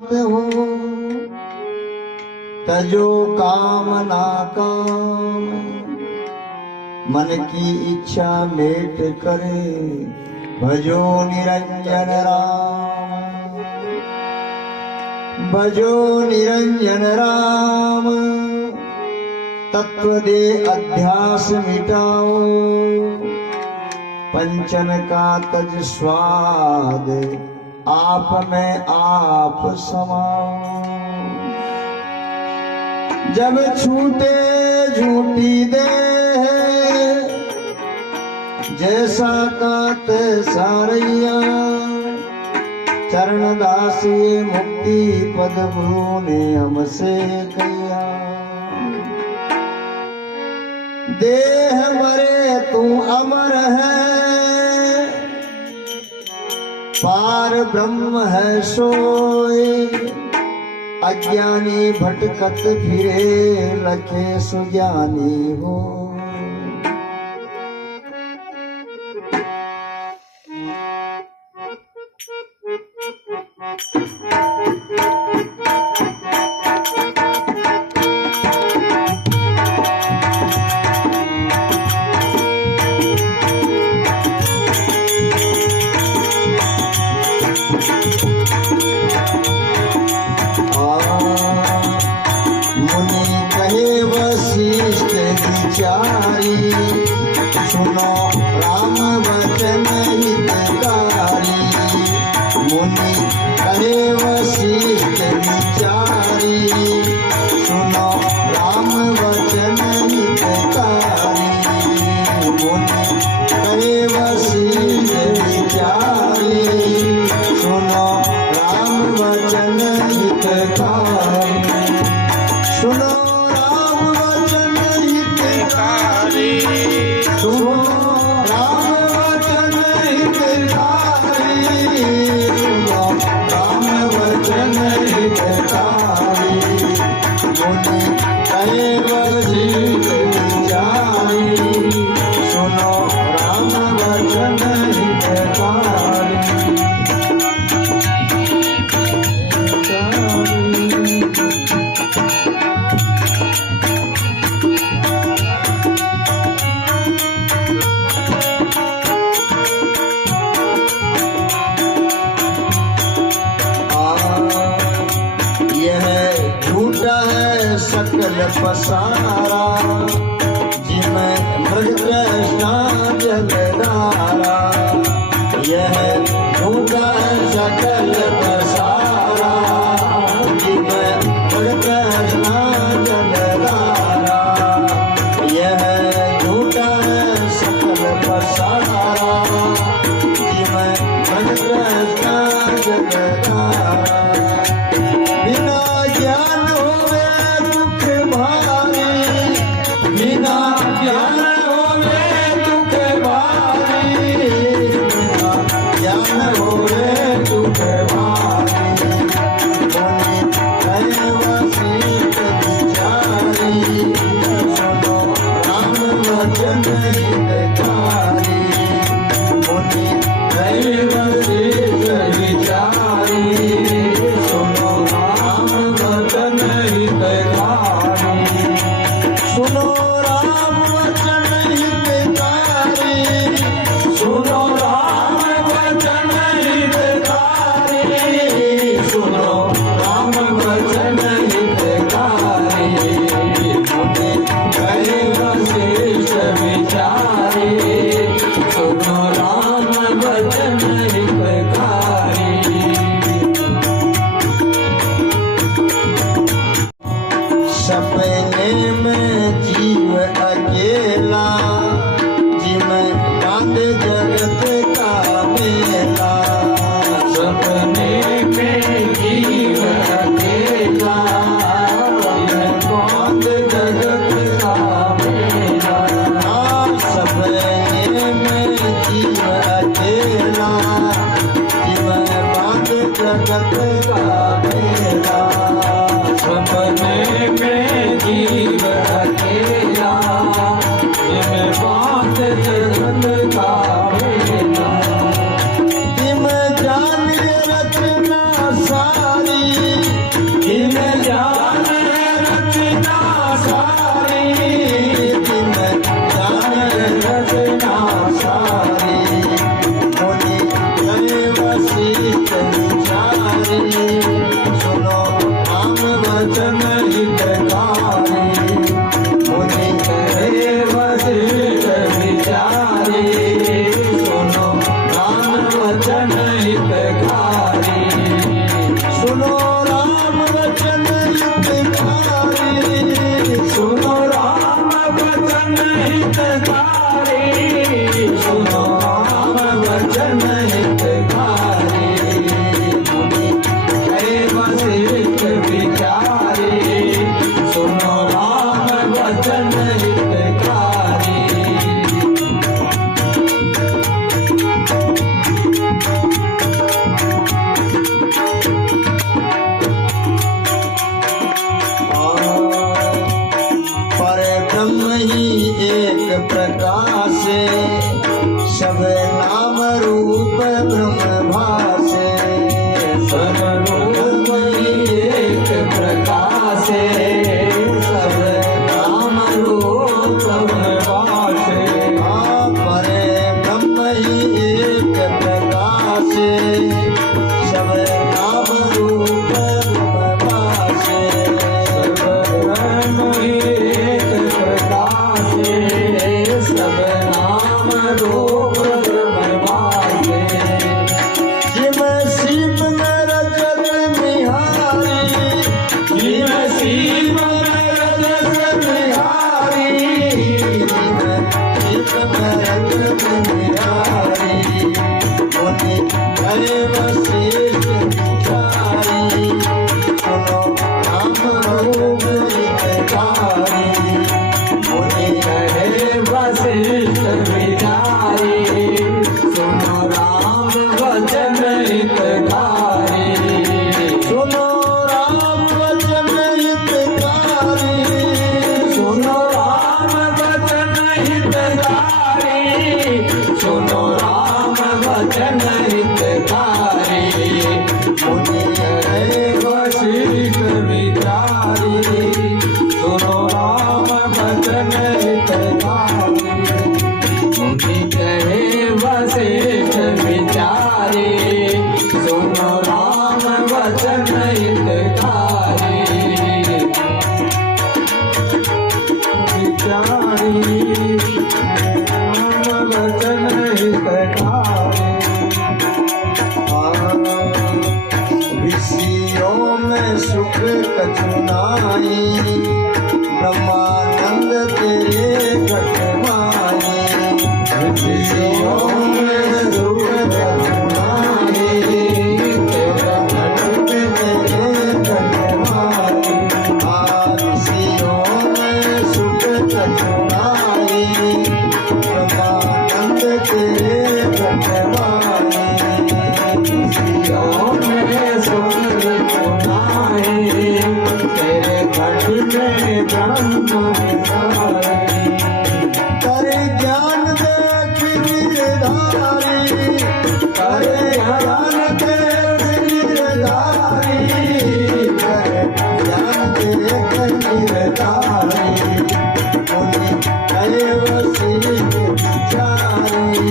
हो तजो कामना काम, मन की इच्छा मेट करे भजो निरंजन राम। भजो निरंजन राम, तत्व दे अध्यास मिटाओ, पंचन का तज स्वाद आप में आप समाओ। जब छूटे झूठी दे जैसा का तैसा रैया, चरण दासी मुक्ति पद गुरु ने हमसे कहिया। देह मरे तू अमर है, पार ब्रह्म है सोए, अज्ञानी भटकत फिरे लखे सुज्ञानी हो। विचारी सुनो राम वचन हितकारी, मुनि कहे वशिष्ठ विचारी सुनो राम वचन हितकारी, मुनि कहे वशिष्ठ विचारी सुनो राम वचन हितकारी। सुनो सुनो राम वचन हितकारी, सुनो राम वचन हितकारी, मुनि कहे वशिष्ठ विचारी सुनो राम वचन हितकारी। सकल पसारा जिमें मृग कृष्णा जलधारा, यह झूठा सकल पसारा जिमें मृग कृष्णा जलधारा, यह झूठा सकल पसारा जिमें मृग कृष्णा जलधारा। बिना ज्ञान होवे दुख भारी, बिना ज्ञान होवे दुख भारी, बिना ज्ञान होवे दुख भारी, मुनि कहे वशिष्ठ विचारी सुनो राम वचन हितकारी, मुनि कहे वशिष्ठ विचारी सुनो राम वचन हितकारी। सुनो राम वचन हितकारी, सुनो राम वचन हितकारी, सुनो राम वचन हितकारी, मुनि कहे वशिष्ठ विचारी सुनो राम वचन हितकारी। सपने में जीव अकेला जिमें बांध जगत का मेला, सपने में जीव अकेला हितकारी विचारी नाम वचन हितकारी ऋषियों में सुख कछु नाई ब्रह्मानंद तेरे घट माई ऋषियों में सुख कछु नाई तेरे घट माई ऋषियों में सुख कछु नाई ब्रह्मानंद तेरे घट माई ऋषियों में सुख सुनाए तेरे घट में ब्रह्म विचारे करे ज्ञान देख गिरधारी करे ज्ञान देख गिरधारी करे ज्ञान देख गिरधारी मुनि कहे वसीठ विचारी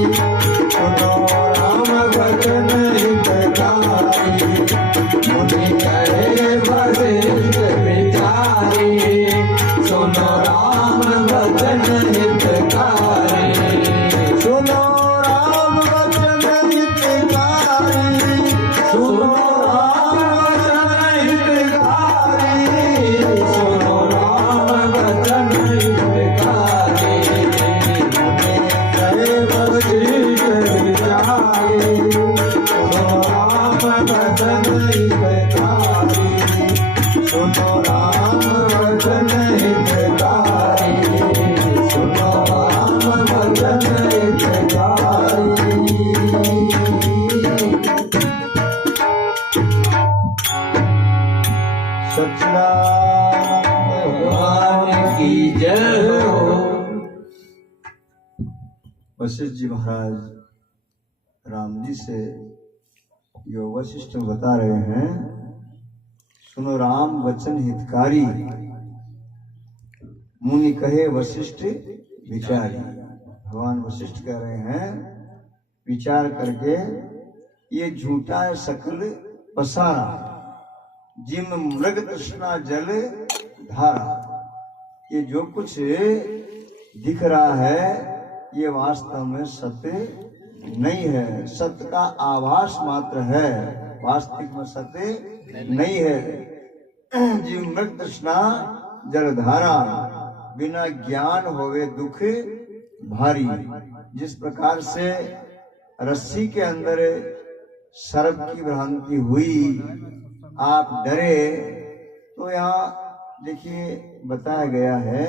सुनो राम भजन हितकारी मुनि कहे वशिष्ठ विचारी सुनो राम भजन हितकारी सुनो राम वचन हितकारी सुनो राम हितकारी सुनो राम वचन हितकारी करे वशिष्ठ विचारी सुनो राम वचन हितकारी सुनो राम वचन हितकारी सुनो राम वचन हितकारी सच्चिदानंद भगवान की जय हो। वशिष्ठ जी महाराज राम जी से यो वशिष्ठ बता रहे हैं सुनो राम वचन हितकारी मुनि कहे वशिष्ठ विचारी भगवान वशिष्ठ कह रहे हैं विचार करके ये झूठा है सकल पसारा जिम मृग तृष्णा जल धारा ये जो कुछ दिख रहा है ये वास्तव में सत्य नहीं है सत्य का आभास मात्र है वास्तविक में सत्य नहीं है जीव मृग तृष्णा जलधारा बिना ज्ञान होवे दुख भारी जिस प्रकार से रस्सी के अंदर सर्प की भ्रांति हुई आप डरे तो यहाँ देखिए बताया गया है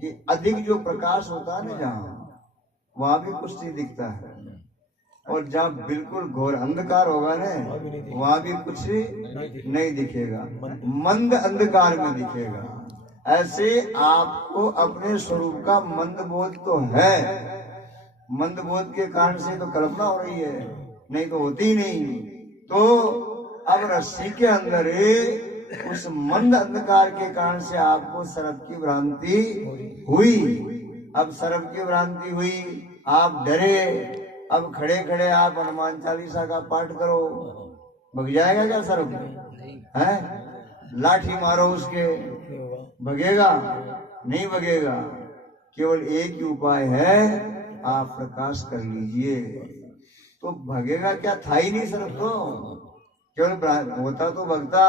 कि अधिक जो प्रकाश होता है ना जहाँ वहां भी कुछ नहीं दिखता है और जहाँ बिल्कुल घोर अंधकार होगा ना वहां भी कुछ नहीं दिखेगा मंद अंधकार में दिखेगा ऐसे आपको अपने स्वरूप का मंद बोध तो है मंद बोध के कारण से तो कल्पना हो रही है नहीं तो होती ही नहीं तो अब रस्सी के अंदर उस मंद अंधकार के कारण से आपको सर्प की भ्रांति हुई अब सर्प की भ्रांति हुई आप डरे अब खड़े खड़े आप हनुमान चालीसा का पाठ करो भग जाएगा क्या सर्प है लाठी मारो उसके भगेगा नहीं भगेगा केवल एक ही उपाय है आप प्रकाश कर लीजिए तो भगेगा क्या था ही नहीं सर्प तो केवल होता तो भगता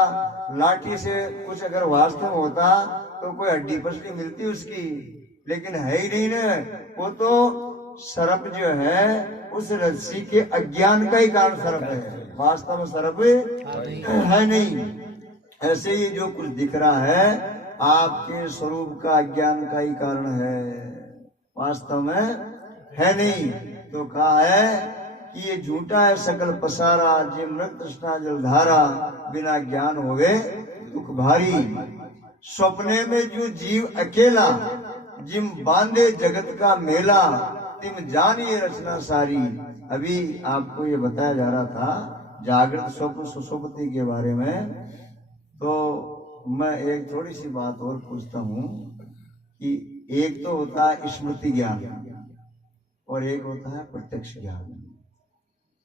लाठी से कुछ अगर वास्तव होता तो कोई हड्डी पसली मिलती उसकी लेकिन है ही नहीं ना वो तो सर्प जो है उस रस्सी के अज्ञान का ही कारण सर्प है वास्तव में सर्प है नहीं ऐसे ही जो कुछ दिख रहा है आपके स्वरूप का अज्ञान का ही कारण है वास्तव में है नहीं तो कहा है कि ये झूठा है सकल पसारा जे मृग तृष्णा जलधारा बिना ज्ञान होवे दुख भारी सपने में जो जीव अकेला जिम बांधे जगत का मेला तिम जानिए रचना सारी अभी आपको ये बताया जा रहा था जागृत स्वप्न सुषुप्ति के बारे में तो मैं एक थोड़ी सी बात और पूछता हूँ कि एक तो होता है स्मृति ज्ञान और एक होता है प्रत्यक्ष ज्ञान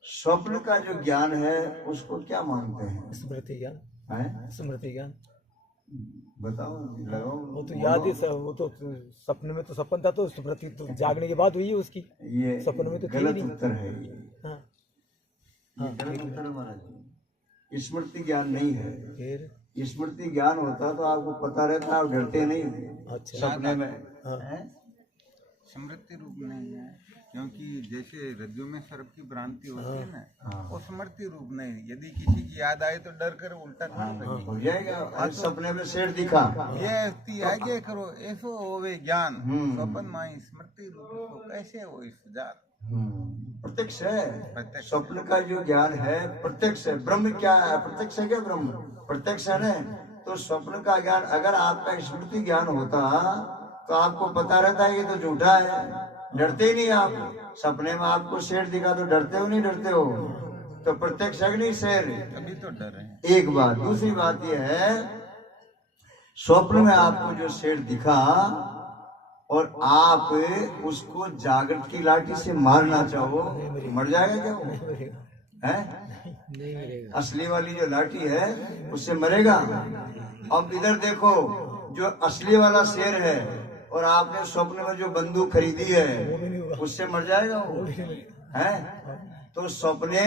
स्वप्न का जो ज्ञान है उसको क्या मानते हैं स्मृति ज्ञान हैं? स्मृति ज्ञान बताओ, लगाओ। वो तो याद ही वो तो सपने में तो सपन था, तो स्मृति तो जागने के बाद हुई है उसकी। ये सपने में तो थी गलत नहीं। उत्तर है ये। हाँ ये गलत उत्तर है महाराज। स्मृति ज्ञान नहीं है। फिर स्मृति ज्ञान होता तो आपको पता रहता, आप डरते नहीं अच्छा। सपने में। हाँ। हैं? स्मृति रूप नहीं है, क्योंकि जैसे रज्जु में सर्प की भ्रांति होती है ना, हाँ। वो स्मृति रूप नहीं। यदि किसी की याद आए तो डर कर उल्टा कर सके। हो जाएगा। आज सपने में शेर दिखा, ये ती आगे करो ऐसो होवे ज्ञान, हम्म। स्वपन माई स्मृति रूप तो कैसे हो इस जात। प्रत्यक्ष है। प्रत्यक्ष। स्वप्न का जो ज्ञान है प्रत्यक्ष है। ब्रह्म क्या है? प्रत्यक्ष है क्या ब्रह्म? प्रत्यक्ष है ना। तो स्वप्न का ज्ञान, अगर आपका स्मृति ज्ञान होता तो आपको पता रहता है ये तो झूठा है, डरते ही नहीं आप। सपने में आपको शेर दिखा तो डरते हो नहीं डरते हो? तो प्रत्यक्ष है कि नहीं शेर? अभी तो डर है। एक बात। दूसरी बात यह है, स्वप्न में आपको जो शेर दिखा और आप उसको जागृत की लाठी से मारना चाहो, मर जाएगा क्या वो? है? नहीं मिलेगा। असली वाली जो लाठी है उससे मरेगा। अब इधर देखो, जो असली वाला शेर है और आपने स्वप्न में जो बंदूक खरीदी है उससे मर जाएगा वो? है? तो सपने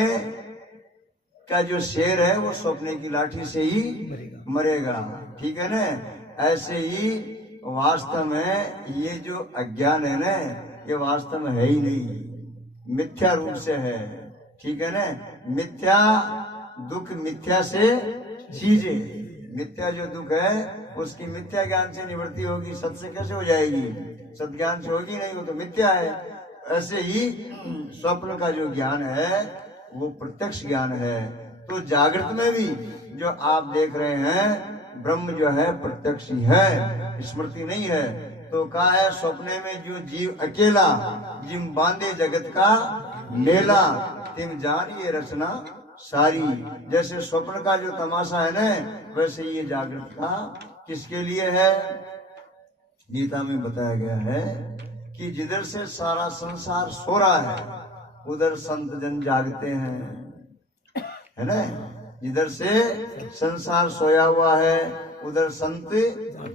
का जो शेर है वो सपने की लाठी से ही मरेगा। ठीक है ना? ऐसे ही वास्तव में ये जो अज्ञान है ना, ये वास्तव में है ही नहीं, मिथ्या रूप से है। ठीक है ना? मिथ्या दुख, मिथ्या से चीजें। मिथ्या जो दुख है उसकी मिथ्या ज्ञान से निवृत्ति होगी, सत्य से कैसे हो जाएगी? सत्य ज्ञान से होगी नहीं, वो तो मिथ्या है। ऐसे ही स्वप्न का जो ज्ञान है वो प्रत्यक्ष ज्ञान है। तो जागृत में भी जो आप देख रहे हैं ब्रह्म जो है प्रत्यक्ष ही है, स्मृति नहीं है। तो कहा है स्वप्ने में जो जीव अकेला, जिम बांधे जगत का मेला, तिम जान ये रचना सारी। जैसे स्वप्न का जो तमाशा है ना, वैसे ये जागृत का किसके लिए है? गीता में बताया गया है कि जिधर से सारा संसार सो रहा है उधर संत जन जागते हैं, है ना? जिधर से संसार सोया हुआ है उधर संत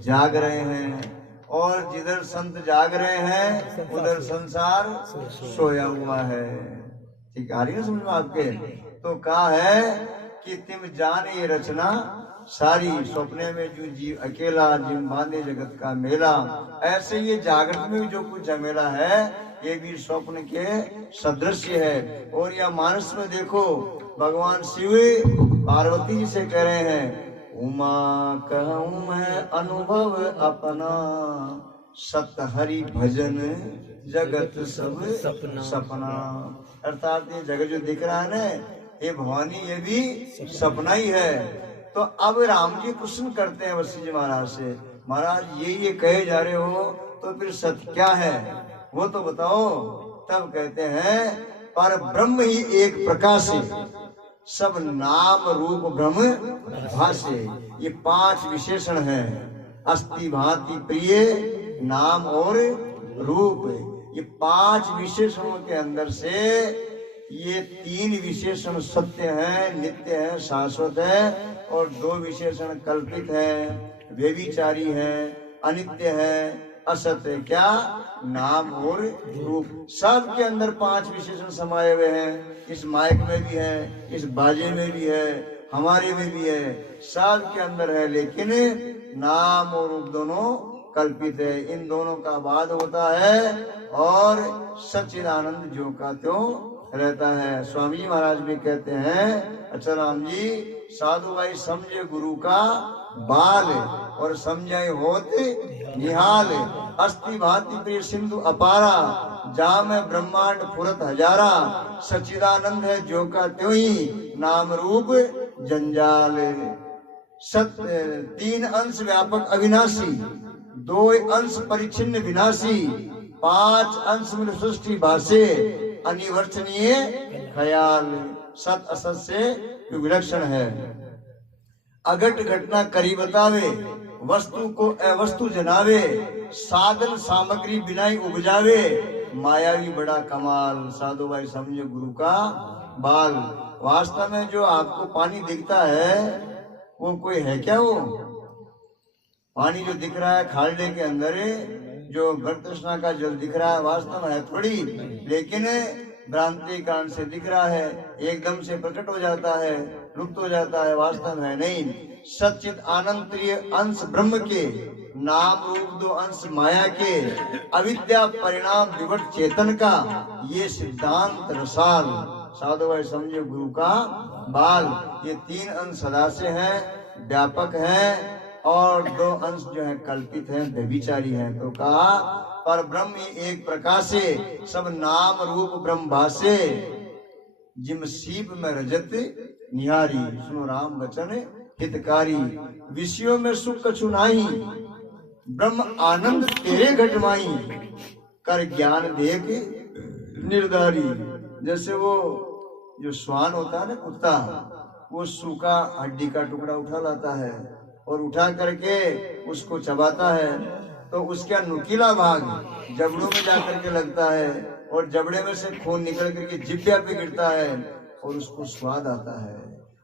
जाग रहे हैं, और जिधर संत जाग रहे हैं उधर संसार सोया हुआ है। ठीक आ रही है समझ में आपके? तो कहा है कि तिम जाने ये रचना सारी। स्वप्ने में जो जीव अकेला, जिम बांधे जगत का मेला। ऐसे ये जागृत में भी जो कुछ झमेला है ये भी स्वप्न के सदृश है। और यह मानस में देखो, भगवान शिव पार्वती जी से कह रहे हैं, उमा कहूँ मैं अनुभव अपना, सत हरि भजन जगत सब सपना। अर्थात ये जगत जो दिख रहा है ना, ये भवानी, ये भी सपना ही है। तो अब राम जी प्रश्न करते हैं वशिष्ठ जी महाराज से, महाराज ये कहे जा रहे हो तो फिर सत्य क्या है वो तो बताओ। तब कहते हैं पर ब्रह्म ही एक प्रकाश है, सब नाम रूप ब्रह्म भाषे। ये 5 विशेषण है, अस्ति भांति प्रिय, नाम और रूप। ये 5 विशेषणों के अंदर से ये 3 विशेषण सत्य है, नित्य है, शाश्वत है, और 2 विशेषण कल्पित है, व्यभिचारी है, अनित्य है, असत्य है। क्या? नाम और रूप। सब के अंदर 5 विशेषण समाये हुए हैं। इस माइक में भी है, इस बाजे में भी है, हमारे में भी है, सब के अंदर है। लेकिन नाम और रूप दोनों कल्पित है। इन दोनों का बाद होता है और सच्चिदानंद जो का त्यों रहता है। स्वामी जी महाराज भी कहते हैं, अच्छा राम जी, साधु भाई समझे गुरु का बाल और समझाए होते निहाल। अस्ति भांति प्रिय सिंधु अपारा, जाम ब्रह्मांड फुरत हजारा। सच्चिदानंद है जो का त्यों ही, नाम रूप जंजाल। 3 अंश व्यापक अविनाशी, 2 अंश परिच्छिन्न विनाशी, 5 अंश मिल सृष्टि भाषे, अनिवर्चनीय ख्याल। सत असत से विलक्षण है। अघट घटना करी बतावे, वस्तु को अवस्तु जनावे, साधन सामग्री बिनाई उपजावे, मायावी बड़ा कमाल। साधु भाई समझे गुरु का बाल। वास्तव में जो आपको पानी दिखता है वो कोई है क्या? वो पानी जो दिख रहा है खालडे के अंदर, जो गर्भ तृष्णा का जल दिख रहा है, वास्तव है थोड़ी, लेकिन भ्रांति कारण से दिख रहा है, एकदम से प्रकट हो जाता है, लुप्त हो जाता है, वास्तव है नहीं। सच्चित आनंतरीय अंश ब्रह्म के, नाम रूप दो अंश माया के, अविद्या परिणाम विवट चेतन का, ये सिद्धांत रसाल। साधु भाई समझे, गुरु का बाल। ये 3 अंश सदा से हैं, व्यापक हैं, और 2 अंश जो है कल्पित हैं, व्यभिचारी हैं। तो कहा पर ब्रह्म एक प्रकाशे, सब नाम रूप ब्रह्म भासे, जिम सीप में रजत निहारी। सुनो राम वचन हितकारी, विषयों में सुख कछु नाही, ब्रह्म आनंद तेरे घटमाई, कर ज्ञान देख निर्धारी। जैसे वो जो श्वान होता है ना, कुत्ता, वो सूखा हड्डी का टुकड़ा उठा लाता है और उठा करके उसको चबाता है, तो उसका नुकीला भाग जबड़ों में जाकर के लगता है, और जबड़े में से खून निकल करके जिब्या पे गिरता है और उसको स्वाद आता है।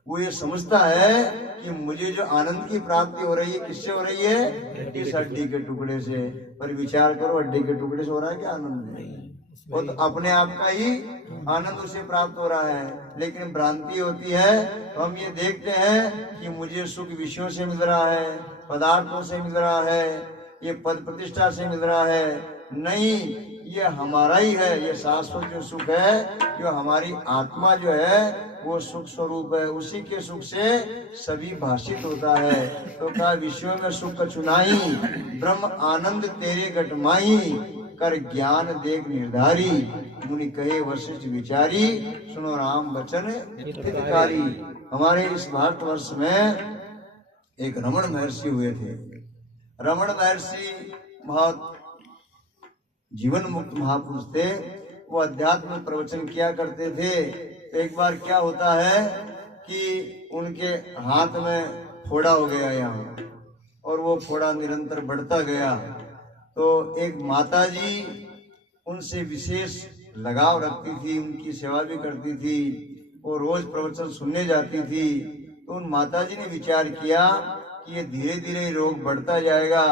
वो ये समझता है कि मुझे जो आनंद की प्राप्ति हो रही है, किससे हो रही है? इस हड्डी के टुकड़े से। पर विचार करो, हड्डी के टुकड़े से हो रहा है क्या आनंद? वो तो अपने आप का ही आनंद उसे प्राप्त हो रहा है। लेकिन भ्रांति होती है, तो हम ये देखते हैं कि मुझे सुख विषयों से मिल रहा है, पदार्थों से मिल रहा है, ये पद प्रतिष्ठा से मिल रहा है। नहीं, ये हमारा ही है। ये शाश्वत जो सुख है, जो हमारी आत्मा जो है, वो सुख स्वरूप है, उसी के सुख से सभी भाषित होता है। तो कहा विषयों में सुख कछु नाही, ब्रह्म आनंद तेरे घटमाई, कर ज्ञान देख निर्धारी, मुनि कहे वशिष्ठ विचारी। सुनो राम वचन हितकारी। हमारे इस भारतवर्ष में एक रमण महर्षि हुए थे। रमण महर्षि बहुत जीवन मुक्त महापुरुष थे। वो अध्यात्म प्रवचन किया करते थे। एक बार क्या होता है कि उनके हाथ में फोड़ा हो गया यहाँ, और वो फोड़ा निरंतर बढ़ता गया। तो एक माता जी उनसे विशेष लगाव रखती थी, उनकी सेवा भी करती थी, वो रोज प्रवचन सुनने जाती थी। तो उन माता जी ने विचार किया कि ये धीरे धीरे रोग बढ़ता जाएगा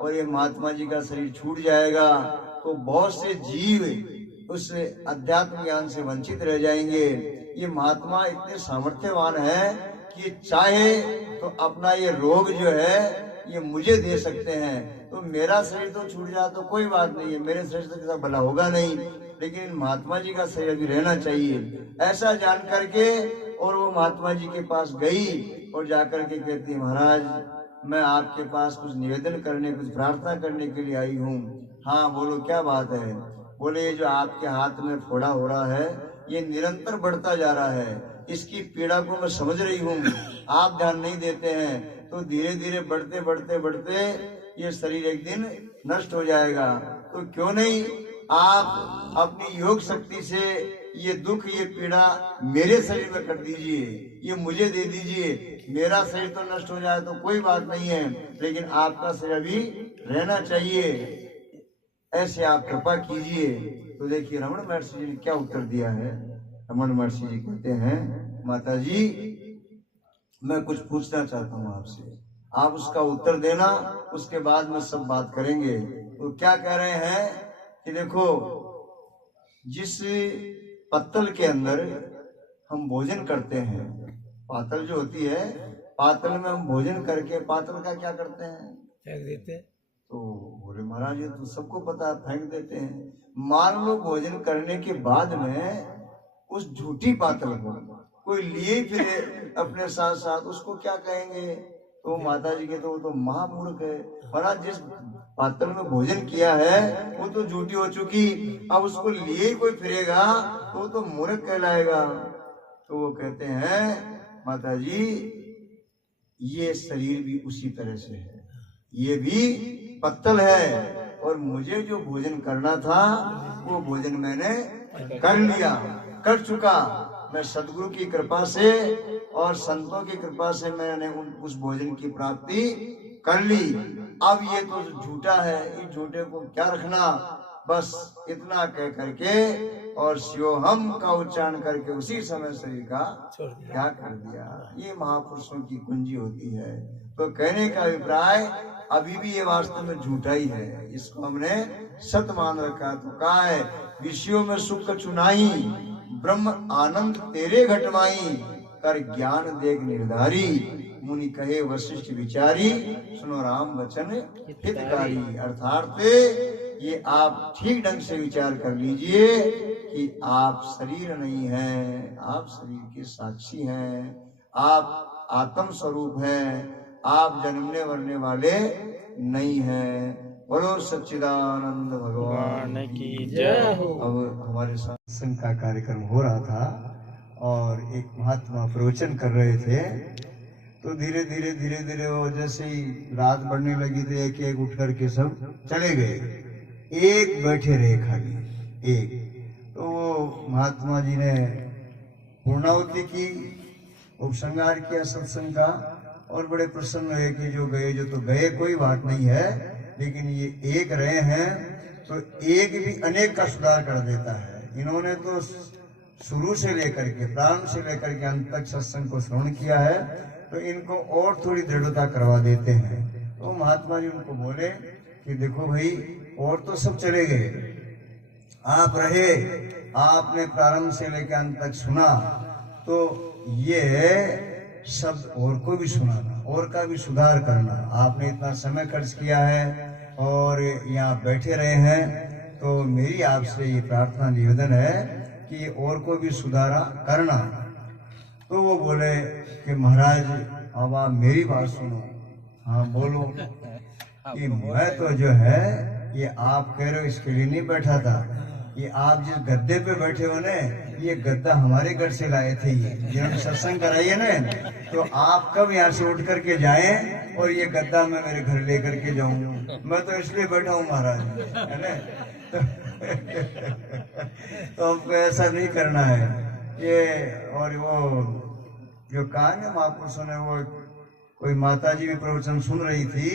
और ये महात्मा जी का शरीर छूट जाएगा, तो बहुत से जीव उस अध्यात्म ज्ञान से वंचित रह जाएंगे। ये महात्मा इतने सामर्थ्यवान है कि चाहे तो अपना ये रोग जो है ये मुझे दे सकते हैं, तो मेरा शरीर तो छूट जाए तो कोई बात नहीं है, मेरे शरीर से किसी भला होगा नहीं, लेकिन महात्मा जी का शरीर भी रहना चाहिए। ऐसा जान करके और वो महात्मा जी के पास गई और जाकर के कहती, महाराज मैं आपके पास कुछ निवेदन करने, कुछ प्रार्थना करने के लिए आई हूँ। हाँ बोलो, क्या बात है? बोले ये जो आपके हाथ में फोड़ा हो रहा है, ये निरंतर बढ़ता जा रहा है, इसकी पीड़ा को मैं समझ रही हूँ, आप ध्यान नहीं देते हैं, तो धीरे धीरे बढ़ते बढ़ते बढ़ते ये शरीर एक दिन नष्ट हो जाएगा। तो क्यों नहीं आप अपनी योग शक्ति से ये दुख, ये पीड़ा मेरे शरीर में कर दीजिए, ये मुझे दे दीजिए। मेरा शरीर तो नष्ट हो जाए तो कोई बात नहीं है, लेकिन आपका शरीर भी रहना चाहिए, ऐसे आप कृपा कीजिए। तो देखिए रमण महर्षि जी ने क्या उत्तर दिया है। रमण महर्षि जी कहते हैं, माता जी मैं कुछ पूछना चाहता हूँ आपसे, आप उसका उत्तर देना, उसके बाद में सब बात करेंगे। तो क्या कह रहे हैं कि देखो, जिस पत्तल के अंदर हम भोजन करते हैं, पातल जो होती है, पातल में हम भोजन करके पातल का क्या करते हैं? फेंक देते हैं। तो बोले महाराज ये तो सबको पता है, फेंक देते हैं। मान लो भोजन करने के बाद में उस झूठी पातल को कोई लिए फिरे अपने साथ साथ, उसको क्या कहेंगे? तो माता जी के तो वो तो महामूर्ख है। महाराज जिस पातल में भोजन किया है वो तो झूठी हो चुकी, अब उसको लिए कोई फिरेगा तो वो तो मूर्ख कहलाएगा। तो वो कहते हैं, माता जी ये शरीर भी उसी तरह से है, ये भी पत्तल है, और मुझे जो भोजन करना था वो भोजन मैंने कर लिया, कर चुका। मैं सदगुरु की कृपा से और संतों की कृपा से मैंने उस भोजन की प्राप्ति कर ली। अब ये तो झूठा है, इस झूठे को क्या रखना, बस इतना कह करके और शिवोहम का उच्चारण करके उसी समय शरीर का क्या कर दिया। ये महापुरुषों की कुंजी होती है। तो कहने का अभिप्राय अभी भी ये वास्तव में झूठा ही है, इसको हमने सत्य मान रखा। तो कहा है विषयों में सुख चुनाई, ब्रह्म आनंद तेरे घटमाई, कर ज्ञान देख निर्धारी, मुनि कहे वशिष्ठ विचारी, सुनो राम वचन हितकारी। अर्थात ये आप ठीक ढंग से विचार कर लीजिए कि आप शरीर नहीं हैं, आप शरीर के साक्षी हैं, आप आत्म स्वरूप हैं, आप जन्मने मरने वाले नहीं हैं। बोलो सच्चिदानंद भगवान की जय हो। अब हमारे सत्संग का कार्यक्रम हो रहा था और एक महात्मा प्रवचन कर रहे थे। तो धीरे धीरे वो जैसे ही रात बढ़ने लगी तो एक एक उठ करके सब चले गए, एक बैठे रहे खाली एक। तो वो महात्मा जी ने पूर्णाहुति की, उपसंहार किया सत्संग का और बड़े प्रसन्न हुए कि जो गए जो तो गए, कोई बात नहीं है, लेकिन ये एक रहे हैं तो एक भी अनेक का सुधार कर देता है। इन्होंने तो शुरू से लेकर के प्रारंभ से लेकर के अंत तक सत्संग को श्रवण किया है, तो इनको और थोड़ी दृढ़ता करवा देते हैं। तो महात्मा जी उनको बोले कि देखो भाई, और तो सब चले गए, आप रहे, आपने प्रारंभ से लेकर अंत तक सुना, तो ये शब्द और को भी सुनाना, और का भी सुधार करना। आपने इतना समय खर्च किया है और यहाँ बैठे रहे हैं, तो मेरी आपसे ये प्रार्थना निवेदन है कि और को भी सुधारा करना। तो वो बोले कि महाराज अब आप मेरी बात सुनो। हाँ बोलो। कि मैं तो जो है ये आप कह रहे हो इसके लिए नहीं बैठा था, ये आप जिस गद्दे पे बैठे हो ना, ये गद्दा हमारे घर से लाए थे, ये जिन्होंने सत्संग कराई है ना, तो आप कब यहाँ से उठ करके जाएं और ये गद्दा मैं मेरे घर लेकर के जाऊं। मैं तो इसलिए बैठा हूँ महाराज, है ना। तो हमको ऐसा नहीं करना है ये। और वो जो कहा ना महापुरुषों ने, वो कोई माता जी भी प्रवचन सुन रही थी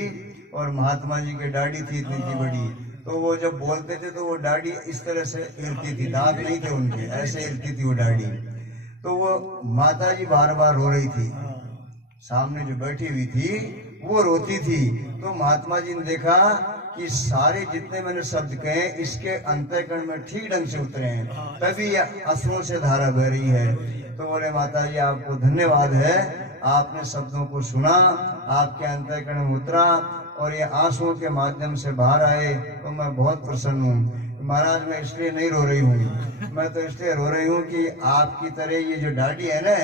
और महात्मा जी की दाढ़ी थी इतनी बड़ी, तो वो जब बोलते थे तो वो दाढ़ी इस तरह से हिलती थी, दांत नहीं थे उनके, ऐसे हिलती थी वो दाढ़ी। तो वो माता जी बार बार रो रही थी, सामने जो बैठी हुई थी वो रोती थी। तो महात्मा जी ने देखा कि सारे जितने मैंने शब्द कहे इसके अंतःकरण में ठीक ढंग से उतरे हैं, तभी अश्रुओं से धारा बह रही है। तो बोले माता जी आपको धन्यवाद है, आपने शब्दों को सुना, आपके अंतःकरण में उतरा और ये आंसुओं के माध्यम से बाहर आए, तो मैं बहुत प्रसन्न हूँ। महाराज मैं इसलिए नहीं रो रही हूँ, मैं तो इसलिए रो रही हूँ कि आपकी तरह ये जो दाढ़ी है ना,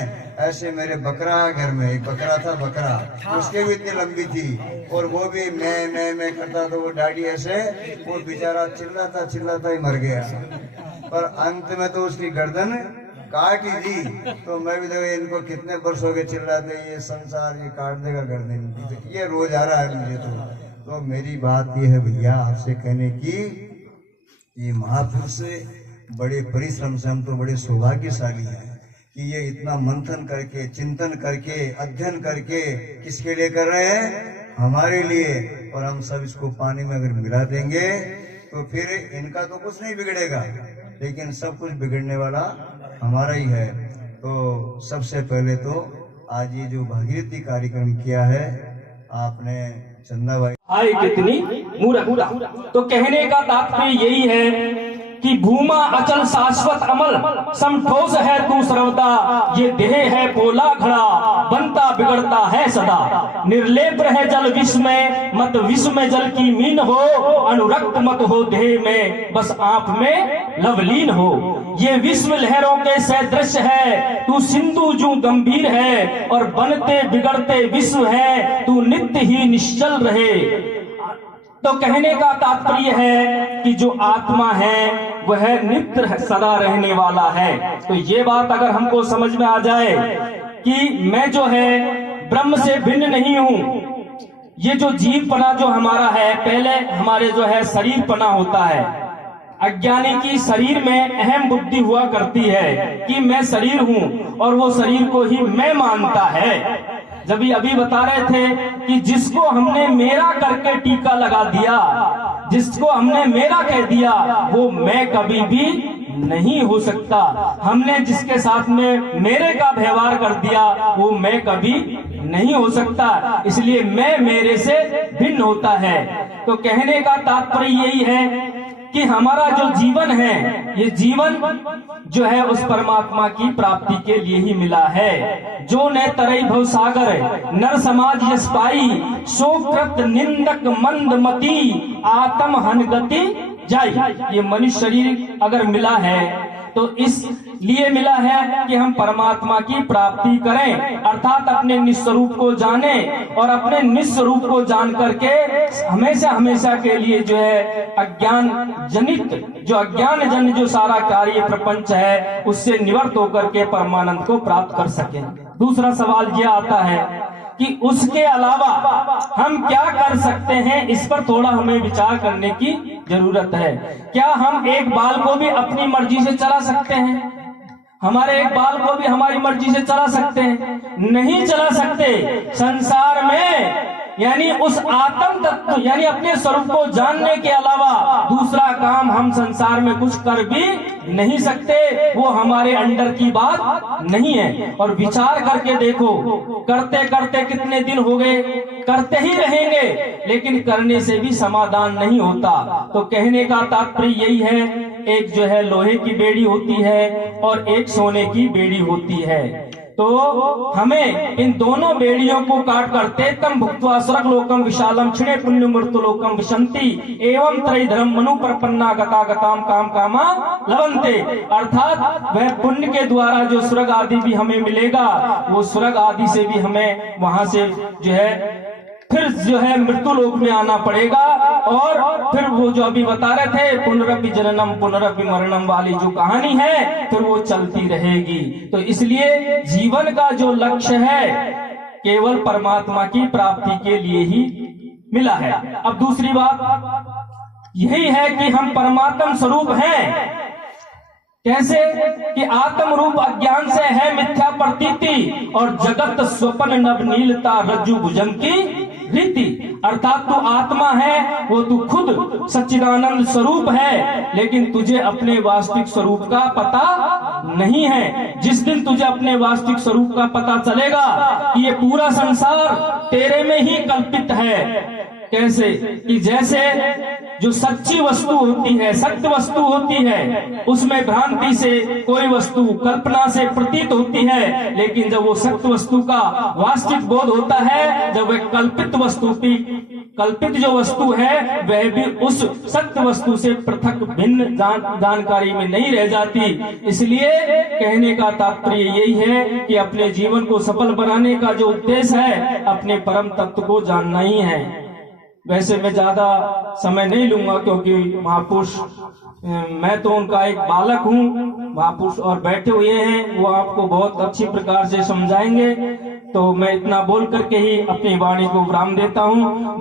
ऐसे मेरे बकरा घर में एक बकरा था, बकरा उसके भी इतनी लंबी थी और वो भी मैं करता, तो वो दाढ़ी ऐसे, वो बेचारा चिल्लाता ही मर गया। पर अंत में तो उसकी गर्दन काट ही दी। तो मैं भी देखो इनको कितने वर्ष हो गए चिल्लाते, ये संसार ये काट देगा गर्दन की, तो ये रोज आ रहा है मुझे। तो मेरी बात ये है भैया आपसे कहने की, ये महापुरुष बड़े परिश्रम से, हम तो बड़े सौभाग्यशाली हैं कि ये इतना मंथन करके, चिंतन करके, अध्ययन करके किसके लिए कर रहे हैं, हमारे लिए। और हम सब इसको पानी में अगर मिला देंगे तो फिर इनका तो कुछ नहीं बिगड़ेगा, लेकिन सब कुछ बिगड़ने वाला हमारा ही है। तो सबसे पहले तो आज ये जो भागीरथी कार्यक्रम किया है आपने, चंदा भाई आए कितनी मूर्खता। तो कहने का तात्पर्य यही है कि भूमा अचल शाश्वत अमल, समठोस है तू सर्वदा, ये देह है पोला घड़ा, बनता बिगड़ता है सदा। निर्लेप रहे जल विष में, मत विष में जल की मीन हो, अनुरक्त मत हो देह में, बस आप में लवलीन हो। ये विश्व लहरों के सदृश है, तू सिंधु जू गंभीर है, और बनते बिगड़ते विश्व है, तू नित्य ही निश्चल रहे। तो कहने का तात्पर्य है कि जो आत्मा है वह नित्य सदा रहने वाला है। तो ये बात अगर हमको समझ में आ जाए कि मैं जो है ब्रह्म से भिन्न नहीं हूं, ये जो जीव पना जो हमारा है, पहले हमारे जो है शरीर पना होता है। अज्ञानी की शरीर में अहम बुद्धि हुआ करती है कि मैं शरीर हूं, और वो शरीर को ही मैं मानता है। जब अभी बता रहे थे कि जिसको हमने मेरा करके टीका लगा दिया, जिसको हमने मेरा कह दिया वो मैं कभी भी नहीं हो सकता। हमने जिसके साथ में मेरे का व्यवहार कर दिया वो मैं कभी नहीं हो सकता। इसलिए मैं मेरे से भिन्न होता है। तो कहने का तात्पर्य यही है कि हमारा जो जीवन है, ये जीवन जो है उस परमात्मा की प्राप्ति के लिए ही मिला है। जो ने तरई भव सागर नर समाज यश पाई, सो कृत निंदक मंद मती आत्म हनगति जाई। ये मनुष्य शरीर अगर मिला है तो इसलिए मिला है कि हम परमात्मा की प्राप्ति करें, अर्थात अपने निस्वरूप को जाने और अपने निस्वरूप को जान करके हमेशा हमेशा के लिए जो है अज्ञान जनित जो अज्ञान जन जो सारा कार्य प्रपंच है उससे निवृत्त होकर के परमानंद को प्राप्त कर सके। दूसरा सवाल यह आता है कि उसके अलावा हम क्या कर सकते हैं, इस पर थोड़ा हमें विचार करने की जरूरत है। क्या हम एक बाल को भी अपनी मर्जी से चला सकते हैं? हमारे एक बाल को भी हमारी मर्जी से चला सकते हैं? नहीं चला सकते। संसार में यानी उस आत्म तत्व यानी अपने स्वरूप को जानने के अलावा दूसरा काम हम संसार में कुछ कर भी नहीं सकते। वो हमारे अंडर की बात नहीं है। और विचार करके देखो, करते करते कितने दिन हो गए, करते ही रहेंगे, लेकिन करने से भी समाधान नहीं होता। तो कहने का तात्पर्य यही है, एक जो है लोहे की बेड़ी होती है और एक सोने की बेड़ी होती है। तो हमें इन दोनों बेड़ियों को काट करते तम भुक्त्वा स्वर्ग लोकम विशालम क्षणे पुण्य मृत्यु लोकम विशंति एवं त्रय धर्म मनु प्रपन्ना गता गताम काम कामा लवंते। अर्थात वह पुण्य के द्वारा जो स्वर्ग आदि भी हमें मिलेगा, वो स्वर्ग आदि से भी हमें वहां से जो है फिर जो है मृत्यु लोक में आना पड़ेगा। और फिर वो जो अभी बता रहे थे पुनरपि जननम पुनरपि मरणम वाली जो कहानी है फिर वो चलती रहेगी। तो इसलिए जीवन का जो लक्ष्य है केवल परमात्मा की प्राप्ति के लिए ही मिला है। अब दूसरी बात यही है कि हम परमात्म स्वरूप हैं। कैसे कि आत्म रूप अज्ञान से है मिथ्या प्रतीति और जगत स्वप्न नवनीलता रज्जु भुजंग की रीति। अर्थात तू आत्मा है, वो तू खुद सच्चिदानंद स्वरूप है, लेकिन तुझे अपने वास्तविक स्वरूप का पता नहीं है। जिस दिन तुझे अपने वास्तविक स्वरूप का पता चलेगा कि ये पूरा संसार तेरे में ही कल्पित है। कैसे कि जैसे जो सच्ची वस्तु होती है, सत्य वस्तु होती है, उसमें भ्रांति से कोई वस्तु कल्पना से प्रतीत होती है, लेकिन जब वो सत्य वस्तु का वास्तविक बोध होता है, जब वह कल्पित वस्तु की कल्पित जो वस्तु है वह भी उस सत्य वस्तु से पृथक भिन्न जानकारी में नहीं रह जाती। इसलिए कहने का तात्पर्य यही है कि अपने जीवन को सफल बनाने का जो उद्देश्य है अपने परम तत्व को जानना ही है। वैसे मैं ज्यादा समय नहीं लूंगा क्योंकि महापुरुष मैं तो उनका एक बालक हूँ, महापुरुष और बैठे हुए हैं, वो आपको बहुत अच्छी प्रकार से समझाएंगे। तो मैं इतना बोल करके ही अपनी वाणी को विराम देता हूँ।